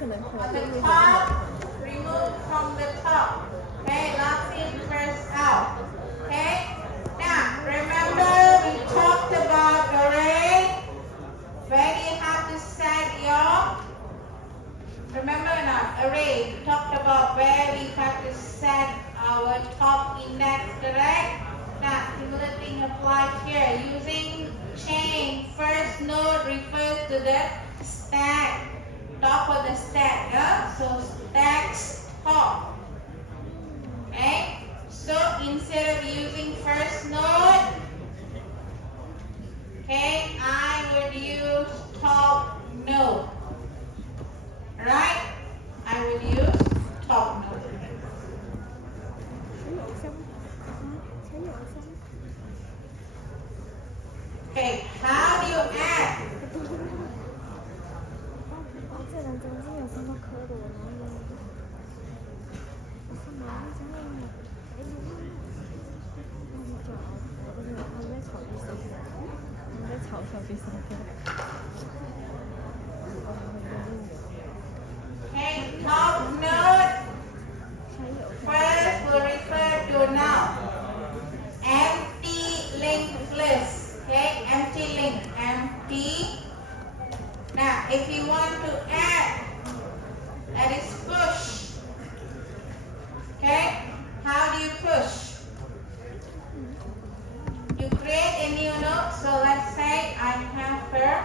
At the top, remove from the top. Okay, last in, first out. Okay, now remember we talked about array. Where do you have to set your, remember now, array. We talked about where we have to set our top index, correct? Now, similar thing applies here. Using chain, first node refers to the stack, top of the stack, yeah? So stacks top. Okay? So instead of using first node, okay, I would use top node. Right? I would use top node. Okay, how do you add? Okay, top node first will refer to now empty linked list. Okay, empty link, empty. Now, if you want to add, that is push. Okay, how do you push? You create a new node. So let's say I have here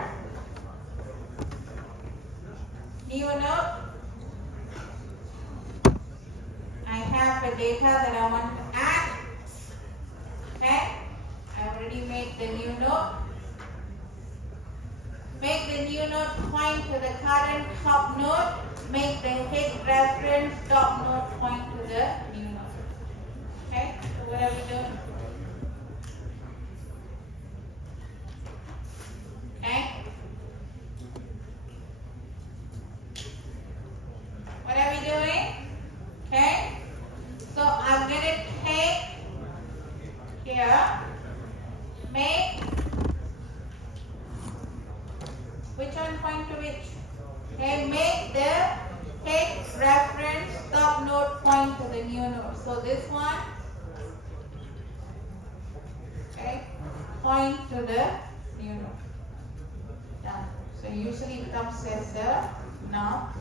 new node. I have the data that I want to add. Okay, I already made the new node. Make the new node point to the current top node. Make the head reference top node point to the new node. Okay, so what are we doing? Okay. What are we doing? Okay. So I'm going to take here, make, which one point to which? Okay, make the head reference top node point to the new node. So this one, okay, point to the new node. Done. So usually it comes as a now.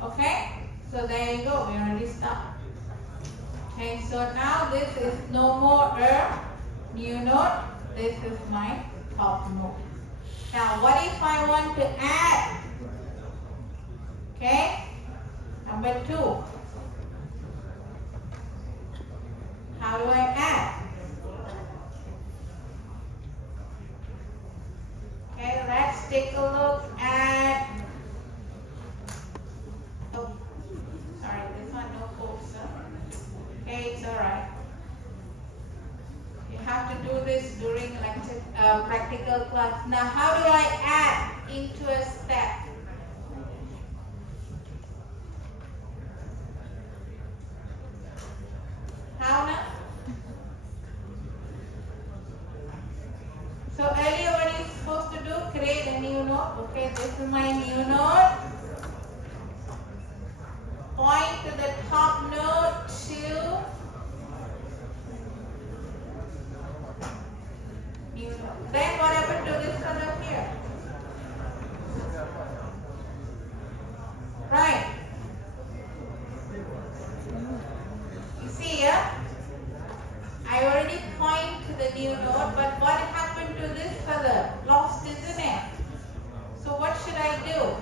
Okay, so there you go, we already started. Okay, so now this is no more a new node, this is my top node. Now what if I want to add? Okay, number 2. How do I add? Okay, let's take a look at, oh, sorry, this one no quotes. Okay, it's alright. You have to do this during lecture, practical class. Now, how do I add into a step? How now? So earlier what are you supposed to do? Create a new node. Okay, this is my new node. Point to the top node to new node. Then what happened to this color here? Right. You see here? I already point to the new node, but what happened to this color? Lost, isn't it? So what should I do?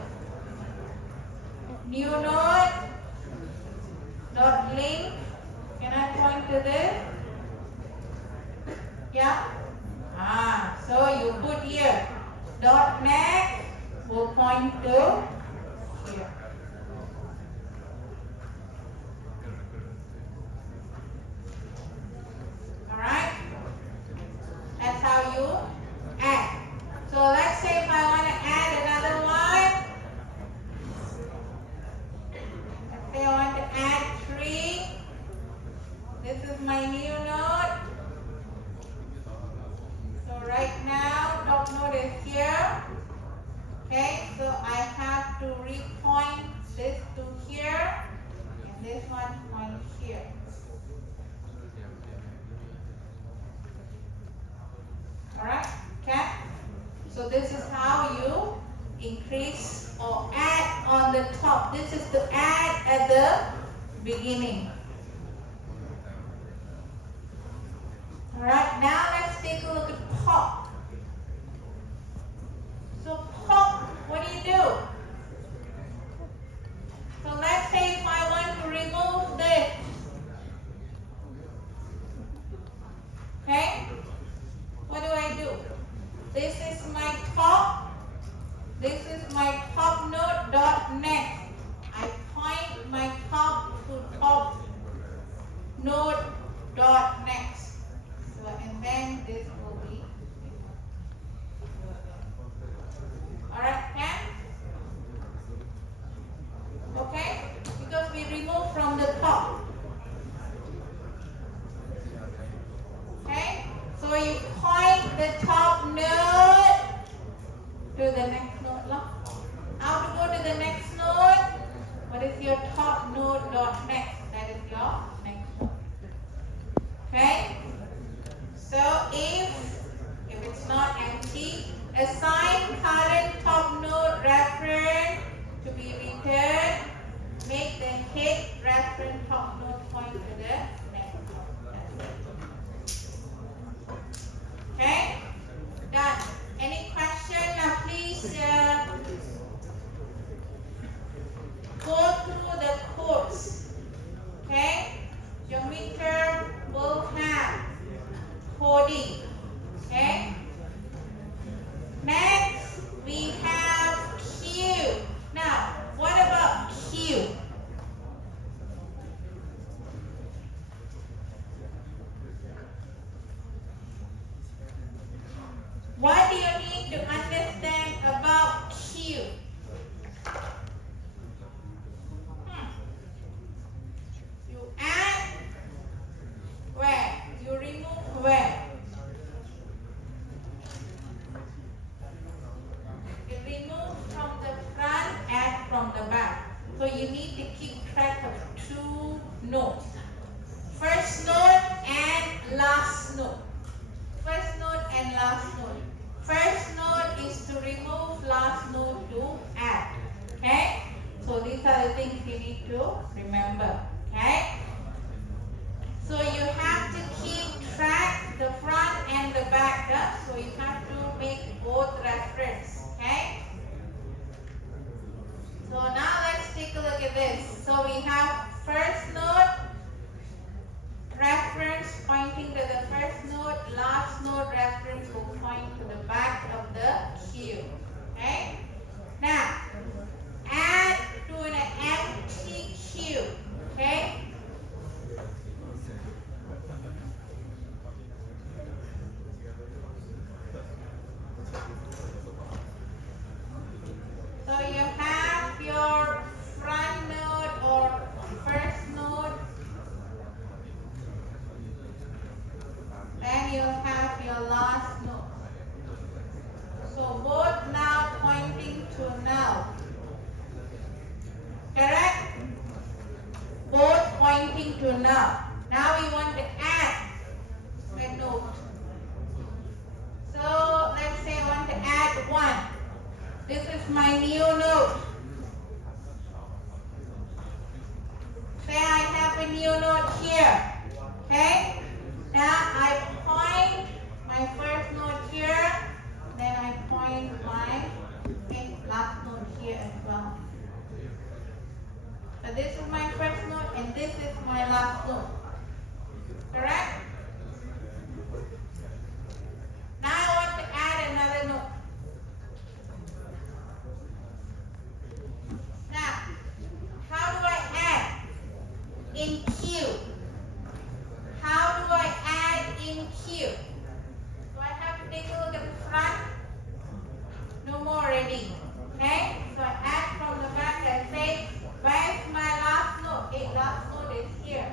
New node dot link. Can I point to this? Yeah. So you put here dot next will point to here. Alright? That's how you add. So let's say if I want to add another one. Let's say I want to add 3. This is my new node. So right now top node is here. Okay. so I have to repoint this to here and this one point here. Alright, okay? So this is how you increase or add on the top. This is to add at the beginning. Alright, now let's take a look at pop. So pop, what do you do? So let's say if I want to remove this. Okay? What do I do? This is my top. This is my top node dot next. I point my top to top node dot next. So and then this will be. Alright, Ken? Okay? Because we remove from the top. Okay? So you point the top node to the next node. How to go to the next node? What is your top node dot next? That is your next node. Okay? So if it's not empty, assign current top node reference to be returned. Make the head reference top node point to the next node. Okay? Done. Any question? Now please go through the codes. Okay? Your midterm will have coding. Okay? Next, we have Q. Now, what about Q? What do you need to understand about Q? You add where? You remove where? You remove from the front and from the back. So you need to keep track of two nodes. First node and last node. First node and last node. First node is to remove, last node to add. Okay? So these are the things you need to remember. Okay? So you have to keep track the front and the back. So you have to make both reference. Okay? So now let's take a look at this. So we have first node reference pointing to the first node, last node reference will point to the back of the queue. Okay? Now, add to an empty queue. Okay? So you have your front node or first node. Then you have your last node. So both now pointing to now. Correct? Both pointing to now. Now we want to add a node. So let's say I want to add 1. This is my new node. Say I have a new node here. Okay? Now I point my first node here, then I point my last node here as well. So this is my first node and this is my last node. Correct? Now I want to add another node. Now, how do I add in Q? How do I add in Q? So I have to take a look at the front. No more already. Okay? So I add from the back. I say, where's my last node? Okay, last node is here.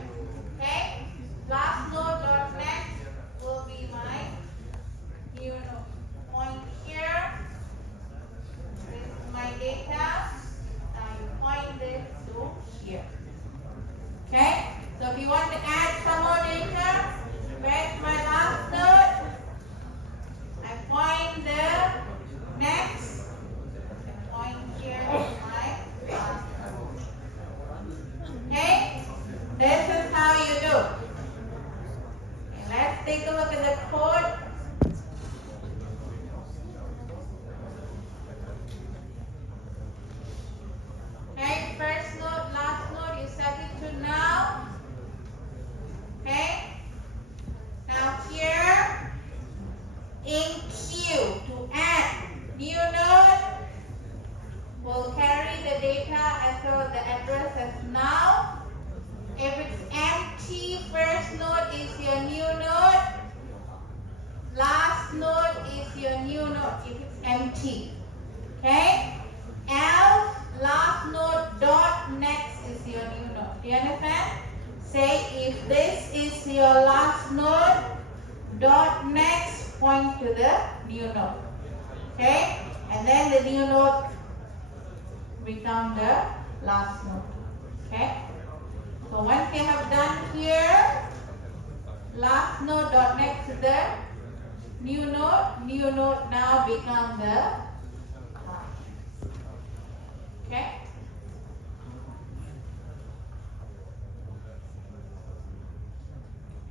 new node become the last node. Okay. So once you have done here, last node dot next to the new node now become the last. Okay.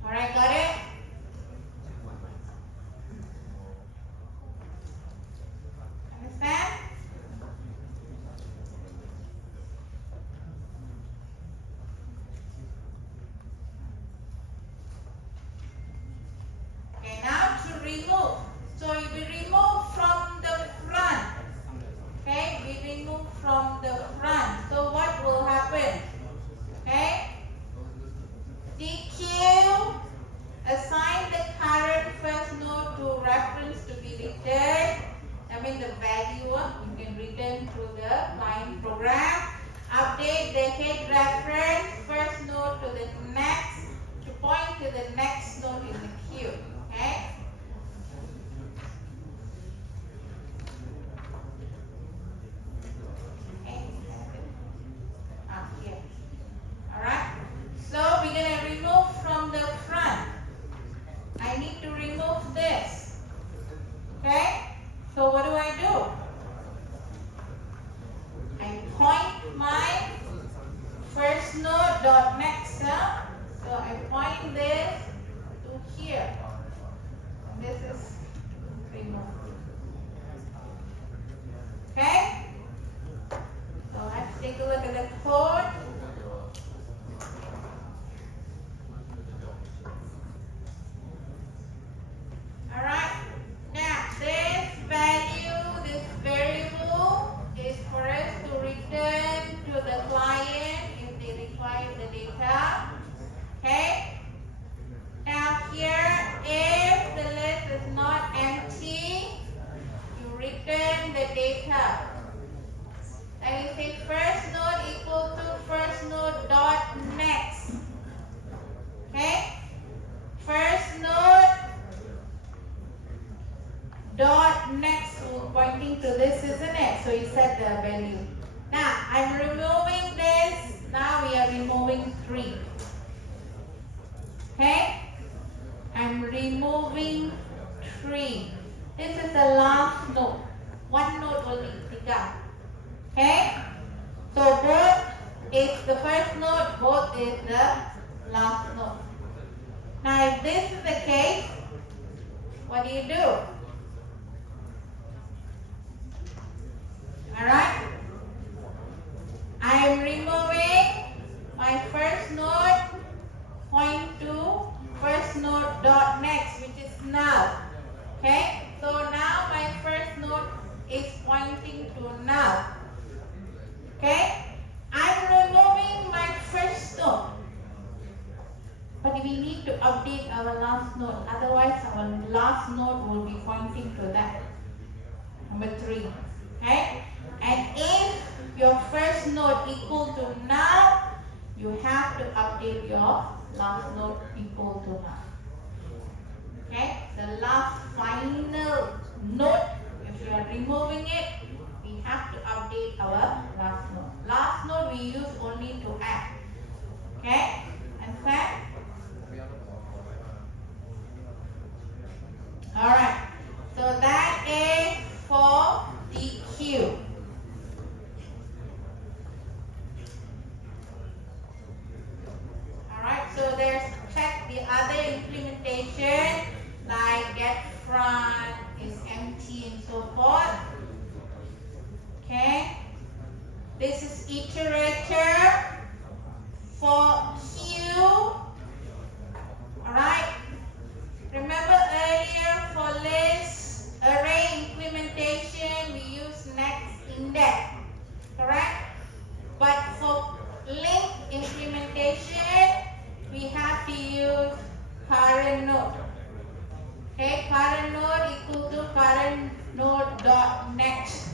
Alright, got it? Understand? Okay, now to remove. So we remove from the front. Okay, we remove from the front. So what will happen? Okay, DQ, assign the current first node to reference to be returned. I mean the value you can return through the line program. Update the head reference first node to the next, to point to the next node in the queue. Okay. Here. Alright. So we're going to remove from the front. I need to remove this. Okay. So what do? I point my first node dot next. So I point this to here. And this is removed. Okay. So let's take a look at the code. Alright, now this value, this variable is for us to return to the client if they require the data. Okay. Now here, if the list is not empty, you return the data. And you say first node equal to first node dot next. Okay? First node dot next, pointing to this, isn't it? So you set the value. Now I'm removing this. Now we are removing 3. Okay? I'm removing 3. This is the last node. One node will be taken. Okay? So both is the first node, both is the last node. Now if this is the case, what do? Alright? I am removing my first node, point to first node dot next, which is now. Okay? So now my first node is pointing to now. Okay? I'm removing my first node. But we need to update our last node. Otherwise, our last node will be pointing to that. Number 3. Okay? And if your first node equal to now, you have to update your last node equal to now. Okay? The last final node, if you are removing it, we have to update our last node. Last node we use only to add. Okay? Understand? Alright. So that is for DQ. Alright, so there's check the other implementation like get front is empty and so forth. Okay. This is iterator for queue. Alright. Remember earlier for list array implementation we use next index. Correct? But for link implementation we have to use current node. Okay, current node equal to current node dot next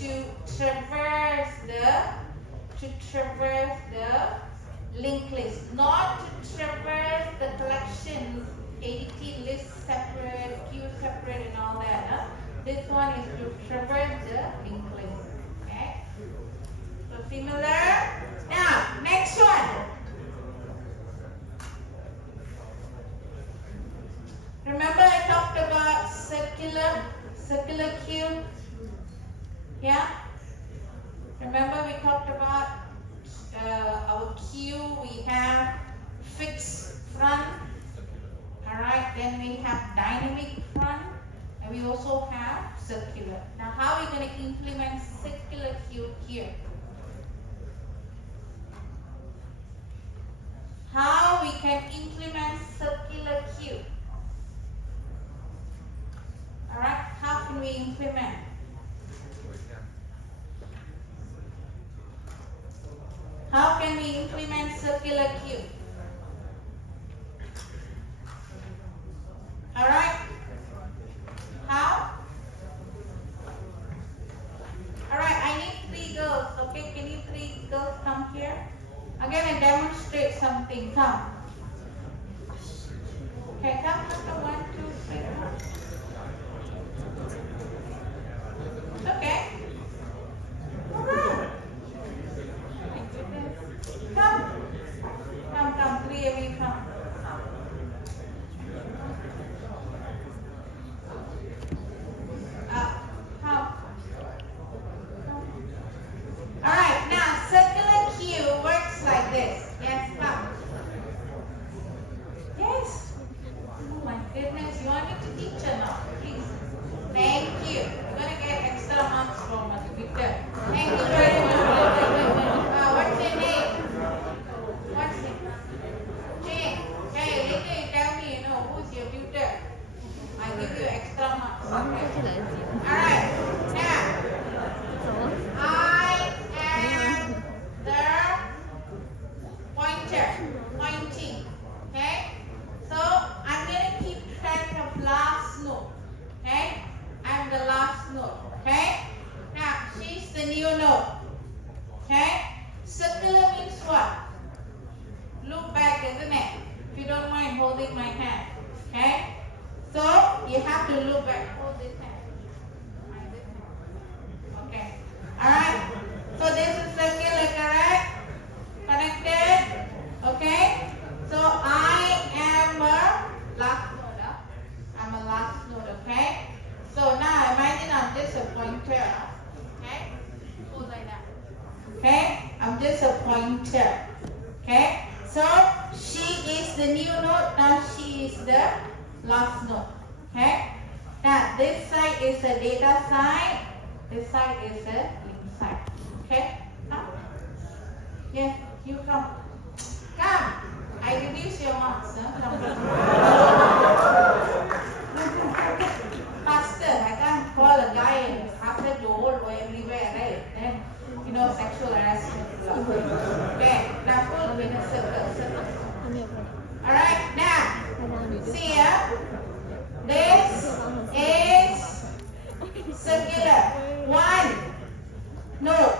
to traverse the linked list, not to traverse the collections, ADT list separate, queue separate, and all that. This one is to traverse the inkling. Okay? So similar. Now, next one. Remember I talked about circular cue? Yeah? Remember we talked about our cue, we have fixed front, alright, then we have dynamic front, and we also have circular. Now how are we going to implement circular cue here? How we can implement circular cue? Alright, how can we implement? How can we implement circular cue? Alright? How? Alright, I need 3 girls. Okay, can you 3 girls come here? I'm going to demonstrate something. Come. Okay, come. 1, 2, 3. Okay. Alright. Come, 3 of you come. Come. Alright, now circular cue works like this. Yes, come. Yes. Oh my goodness, you want me to teach or not? Please. Thank you. You're going to get extra marks from Victor. Thank you very much. What's your name? What's it? Jane. Hey, later you tell me, who's your tutor. I'll give you extra marks. Okay. Alright. Now, I am the pointer. Pointing. Okay? So, I'm going to keep track of last note. Okay? I'm the last note. Okay? Now, she's the new note. Okay? Circular means what? Look back, isn't it? If you don't mind holding my hand. Okay? So, you have to look back. Hold this hand. Okay. Alright. So, this is circular, correct? Connected? Okay? So, I am a last note. I'm a last note, okay? So, now imagine I'm just a pointer. Okay? Hold like that. Okay? I'm just a pointer. Okay? So, she is the new note. Now, she is the last note. Okay? Now, this side is the data side. This side is the link side. Okay? Come. Yeah, you come. Come. I reduce your marks. Come. Faster. I can't call a guy and after the whole way everywhere, right? Then, sexual harassment. Okay. Now, full in a circle. Alright, now, see here. This is circular. One note.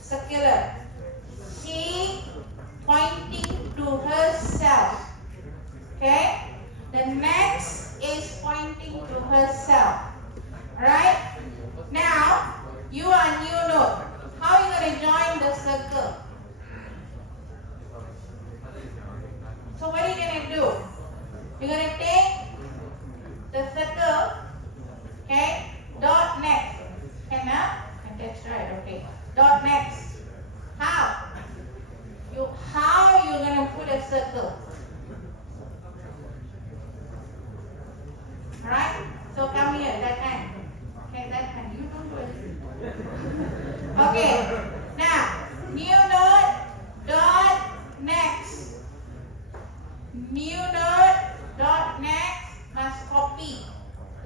Circular. She pointing to herself. Okay? The next is pointing to herself. Alright? Now, you are new note. How are you going to join the circle? So what are you going to do? You're going to take the circle, okay, dot next. Okay, now? That's right, okay. Dot next. How? How you're going to put a circle? Alright? So come here, that hand. Okay, that hand. You don't do it. Okay. Now, new note, dot next. New note, dot next, must copy.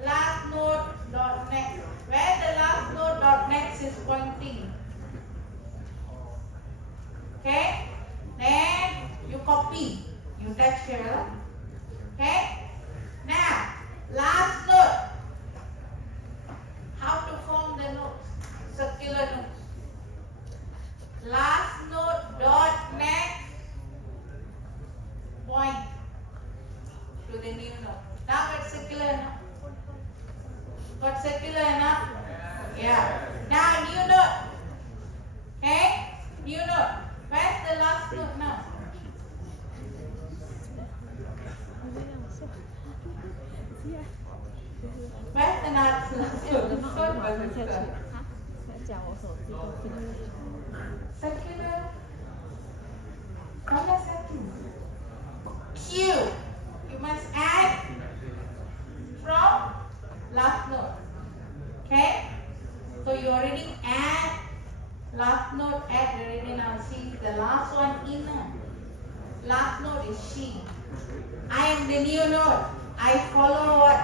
Last note, dot next. Where the last note, dot next is pointing. Okay? Then you copy. You touch here. Okay? Now, last note. How to form the notes? Circular notes. Last note, dot next, point to the new note. Now got circular now. Got circular Circular. Mana satu? Q. You must add from last note. Okay? So you already add last note add already now. See the last one inner. Last note is she. I am the new note. I follow what?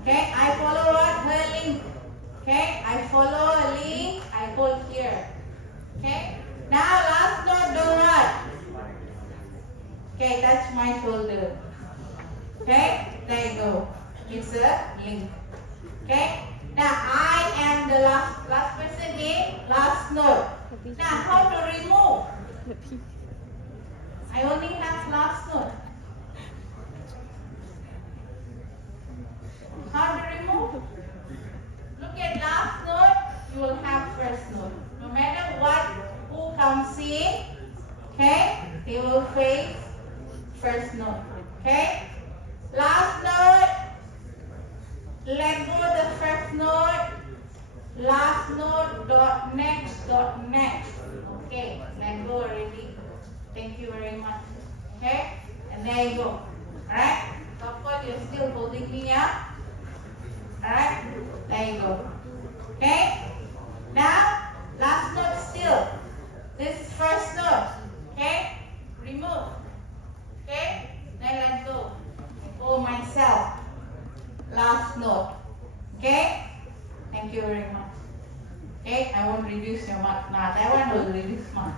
Okay, I follow what? Her link. Okay, I follow a link. I hold here. Okay, now last note do what? Okay, touch my shoulder. Okay, there you go. It's a link. Okay, now I am the last person in last note. Now how to remove? I only have last note. How to remove? Look at last note, you will have first note. No matter what, who comes in, okay, they will face first note. Okay? Last note, let go the first note. Last note, dot next, dot next. Okay, let go already. Thank you very much. Okay? And there you go. Alright? Softball, you're still holding me up. Alright? There you go. Okay? Now, last note still. This is first note. Okay? Remove. Okay? Then let go. Go myself. Last note. Okay? Thank you very much. Okay? I won't reduce your mark. Nah, that one will reduce mark.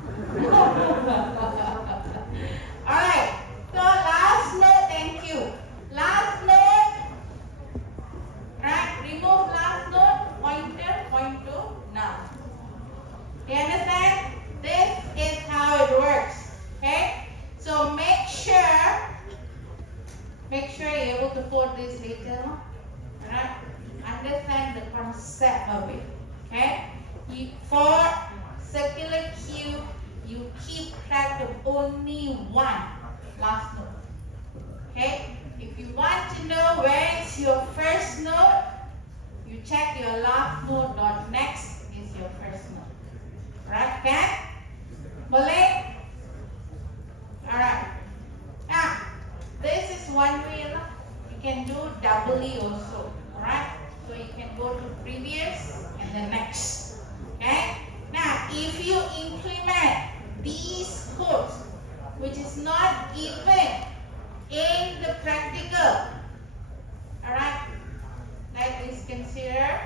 Alright. So last note, thank you. Last note. Right? Remove last note. Pointer, point to now. You understand? This is how it works. Okay? So make sure you're able to quote this later. Alright? Understand the concept of it. Okay? For circular cue, you keep track of only one last note. Okay? If you want to know where is your first note, you check your last note dot next is your first note. Right? Okay? Boleh? Alright. Now, this is one way. You can do doubly also. Alright? So you can go to previous and the next. Okay? Now, if you implement these codes, which is not given in the practical, alright, that is considered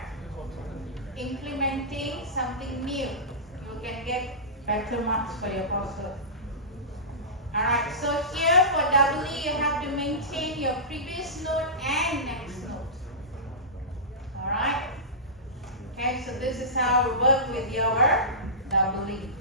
implementing something new. You can get better marks for your coursework. Alright, so here for doubly you have to maintain your previous note and next note. Alright? Okay, so this is how we work with your doubly.